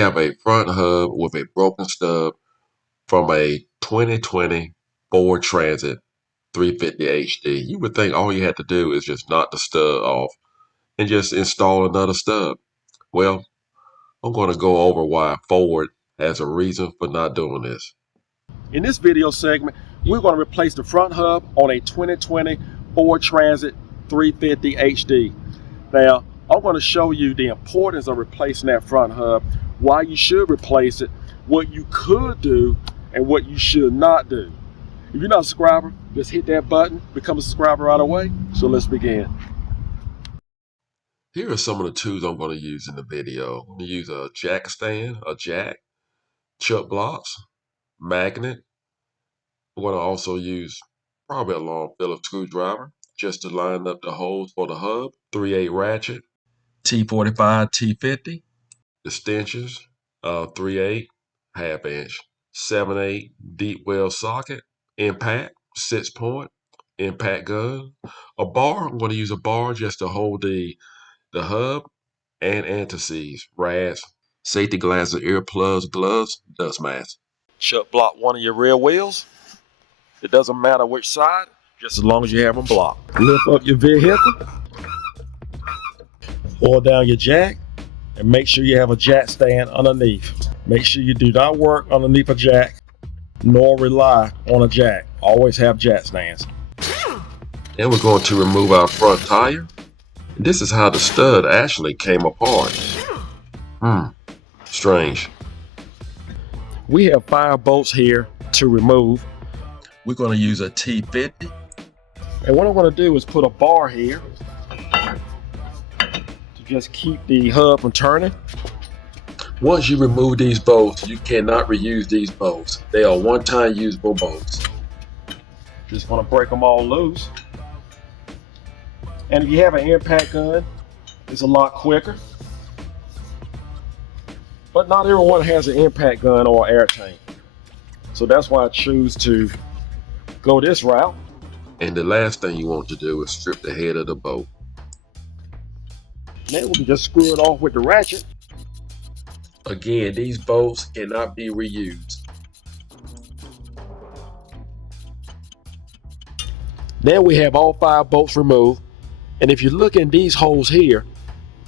have a front hub with a broken stub from a 2020 Ford Transit 350 HD. You would think all you had to do is just knock the stub off and just install another stub. Well, I'm going to go over why Ford has a reason for not doing this. In this video segment, we're going to replace the front hub on a 2020 Ford Transit 350 HD. Now, I'm going to show you the importance of replacing that front hub, why you should replace it, what you could do, and what you should not do. If you're not a subscriber, just hit that button, become a subscriber right away. So let's begin. Here are some of the tools I'm going to use in the video. I'm going to use a jack stand, a jack, chuck blocks, magnet. I'm going to also use probably a long Phillips screwdriver just to line up the holes for the hub, 3/8 ratchet, T45, T50, extensions, 3/8, half inch, 7/8 deep well socket, impact, 6-point, impact gun, a bar. I'm going to use a bar just to hold the hub and anti-seize, rads, safety glasses, earplugs, gloves, dust mask. Chuck block one of your rear wheels. It doesn't matter which side, just as long as you have them blocked. Lift up your vehicle, pull down your jack, and make sure you have a jack stand underneath. Make sure you do not work underneath a jack, nor rely on a jack. Always have jack stands. And we're going to remove our front tire. This is how the stud actually came apart. Strange. We have 5 bolts here to remove. We're going to use a T50. And what I'm going to do is put a bar here to just keep the hub from turning. Once you remove these bolts, you cannot reuse these bolts. They are one-time usable bolts. Just want to break them all loose. And if you have an impact gun, it's a lot quicker. But not everyone has an impact gun or air tank. So that's why I choose to go this route. And the last thing you want to do is strip the head of the bolt. Then we can just screw it off with the ratchet. Again, these bolts cannot be reused. Then we have all 5 bolts removed. And if you look in these holes here,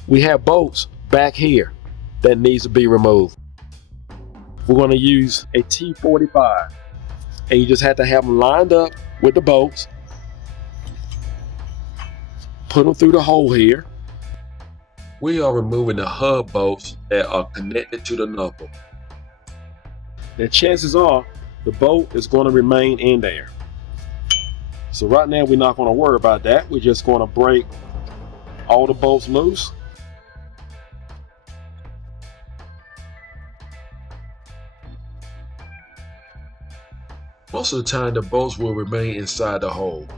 we have bolts back here that needs to be removed. We're going to use a T45. And you just have to have them lined up with the bolts. Put them through the hole here. We are removing the hub bolts that are connected to the knuckle. Then chances are the bolt is going to remain in there. So right now we're not going to worry about that. We're just going to break all the bolts loose. Most of the time the bolts will remain inside the hole.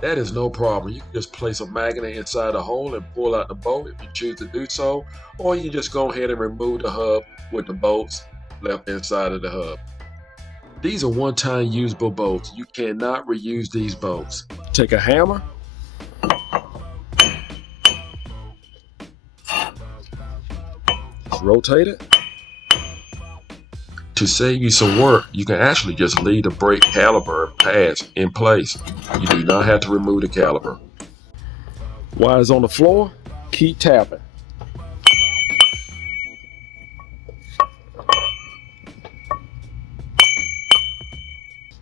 That is no problem. You can just place a magnet inside the hole and pull out the bolt if you choose to do so, or you can just go ahead and remove the hub with the bolts left inside of the hub. These are one-time usable bolts. You cannot reuse these bolts. Take a hammer. Just rotate it. To save you some work, you can actually just leave the brake caliper pads in place. You do not have to remove the caliper. While it's on the floor, keep tapping.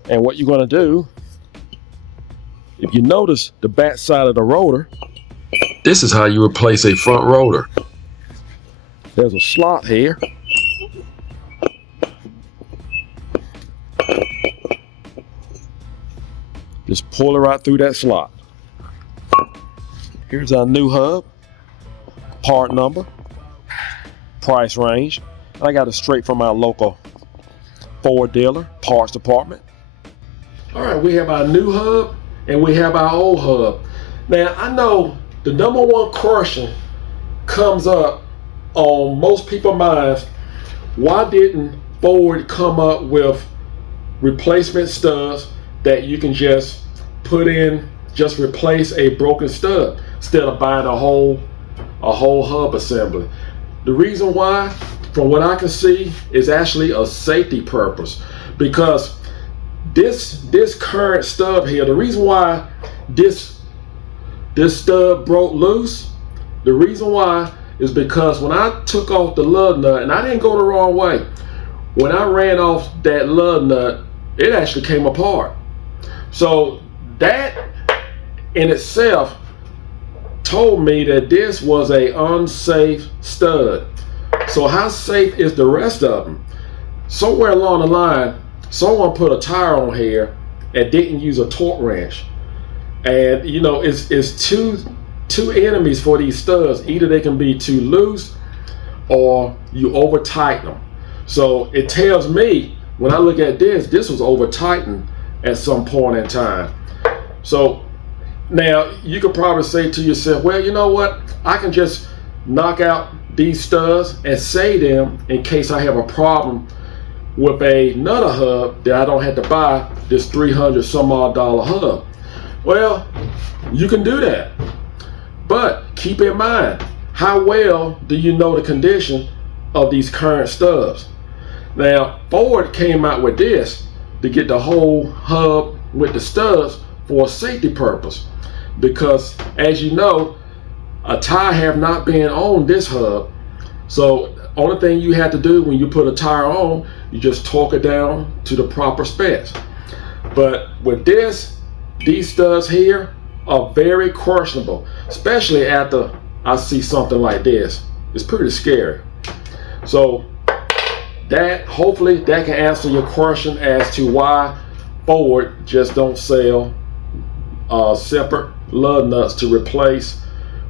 And what you're going to do, if you notice the back side of the rotor, this is how you replace a front rotor. There's a slot here. Just pull it right through that slot. Here's our new hub, part number, price range. I got it straight from our local Ford dealer, parts department. All right, we have our new hub and we have our old hub. Now, I know the number one question comes up on most people's minds. Why didn't Ford come up with replacement studs that you can just put in, just replace a broken stud instead of buying a whole hub assembly? The reason why from what I can see, is actually a safety purpose, because this current stub here, the reason why this stub broke loose, the reason why is because when I took off the lug nut, and I didn't go the wrong way, when I ran off that lug nut, it actually came apart. So that in itself told me that this was a unsafe stud. So how safe is the rest of them? Somewhere along the line, someone put a tire on here and didn't use a torque wrench. And you know, it's two enemies for these studs. Either they can be too loose or you over tighten them. So it tells me when I look at this was over tightened at some point in time. So now you could probably say to yourself, well, you know what? I can just knock out these studs and save them in case I have a problem with another hub that I don't have to buy this $300 some odd hub. Well, you can do that. But keep in mind, how well do you know the condition of these current stubs? Now, Ford came out with this to get the whole hub with the studs for a safety purpose. Because as you know, a tire have not been on this hub. So only thing you have to do when you put a tire on, you just torque it down to the proper specs. But with this, these studs here are very questionable, especially after I see something like this. It's pretty scary. So that, hopefully that can answer your question as to why Ford just don't sell separate lug nuts to replace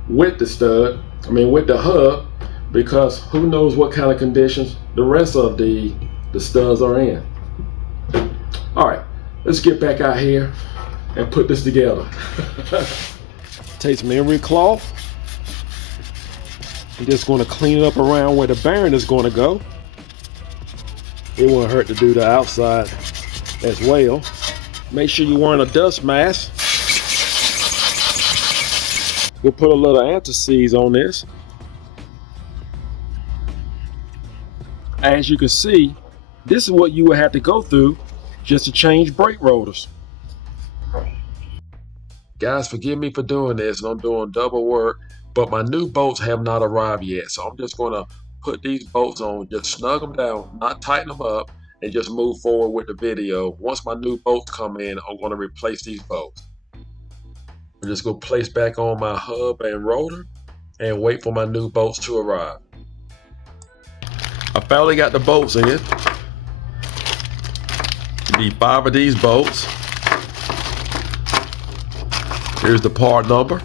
with the stud, with the hub, because who knows what kind of conditions the rest of the studs are in. All right, let's get back out here and put this together. Take some emery cloth. I'm just going to clean it up around where the bearing is going to go. It won't hurt to do the outside as well. Make sure you're wearing a dust mask. We'll put a little anti-seize on this. As you can see, this is what you would have to go through just to change brake rotors. Guys, forgive me for doing this, and I'm doing double work, but my new bolts have not arrived yet, so I'm just going to put these bolts on, just snug them down, not tighten them up, and just move forward with the video. Once my new bolts come in, I'm going to replace these bolts. I'm just going to place back on my hub and rotor and wait for my new bolts to arrive. I finally got the bolts in. You need 5 of these bolts. Here's the part number,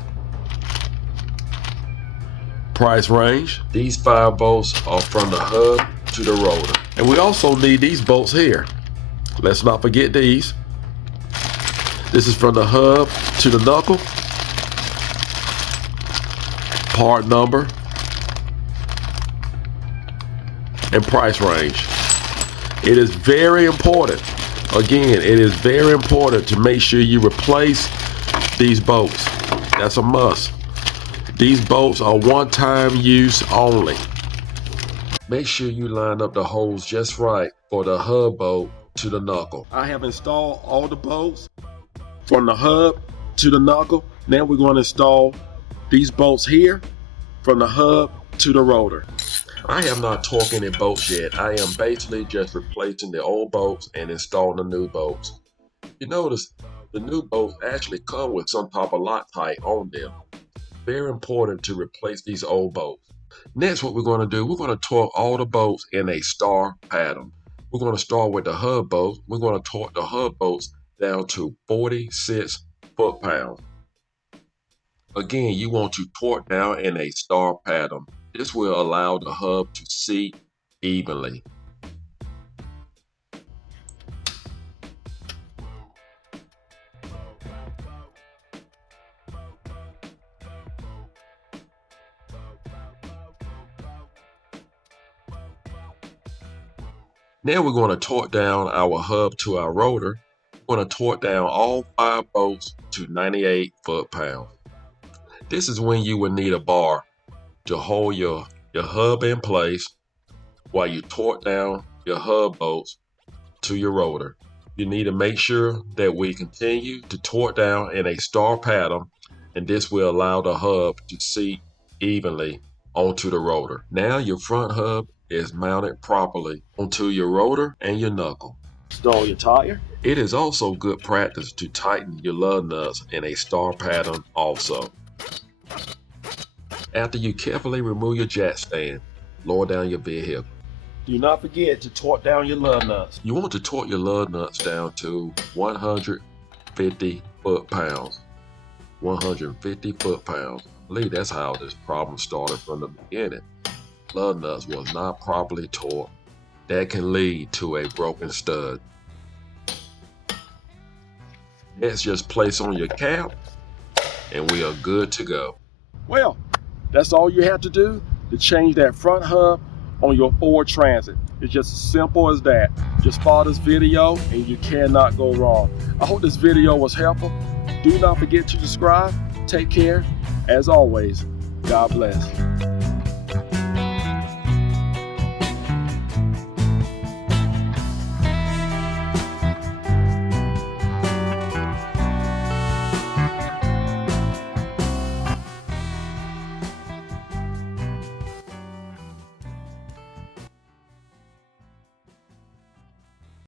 price range. These 5 bolts are from the hub to the rotor. And we also need these bolts here. Let's not forget these. This is from the hub to the knuckle. Part number and price range. It is very important. Again, it is very important to make sure you replace these bolts. That's a must. These bolts are one-time use only. Make sure you line up the holes just right for the hub bolt to the knuckle. I have installed all the bolts from the hub to the knuckle. Now we're going to install these bolts here from the hub to the rotor. I have not torqued any bolts yet. I am basically just replacing the old bolts and installing the new bolts. You notice the new bolts actually come with some type of Loctite on them. Very important to replace these old bolts. Next, what we're going to do, we're going to torque all the bolts in a star pattern. We're going to start with the hub bolts. We're going to torque the hub bolts down to 46 foot-pounds. Again, you want to torque down in a star pattern. This will allow the hub to seat evenly. Now we're going to torque down our hub to our rotor. We're going to torque down all 5 bolts to 98 foot-pounds. This is when you would need a bar to hold your hub in place while you torque down your hub bolts to your rotor. You need to make sure that we continue to torque down in a star pattern, and this will allow the hub to seat evenly onto the rotor. Now your front hub is mounted properly onto your rotor and your knuckle. Install your tire. It is also good practice to tighten your lug nuts in a star pattern also. After you carefully remove your jack stand, lower down your vehicle. Do not forget to torque down your lug nuts. You want to torque your lug nuts down to 150 foot-pounds. 150 foot-pounds. I believe that's how this problem started from the beginning. Lug nuts was not properly torqued. That can lead to a broken stud. Next, just place on your cap, and we are good to go. Well, that's all you have to do to change that front hub on your Ford Transit. It's just as simple as that. Just follow this video and you cannot go wrong. I hope this video was helpful. Do not forget to subscribe. Take care. As always, God bless.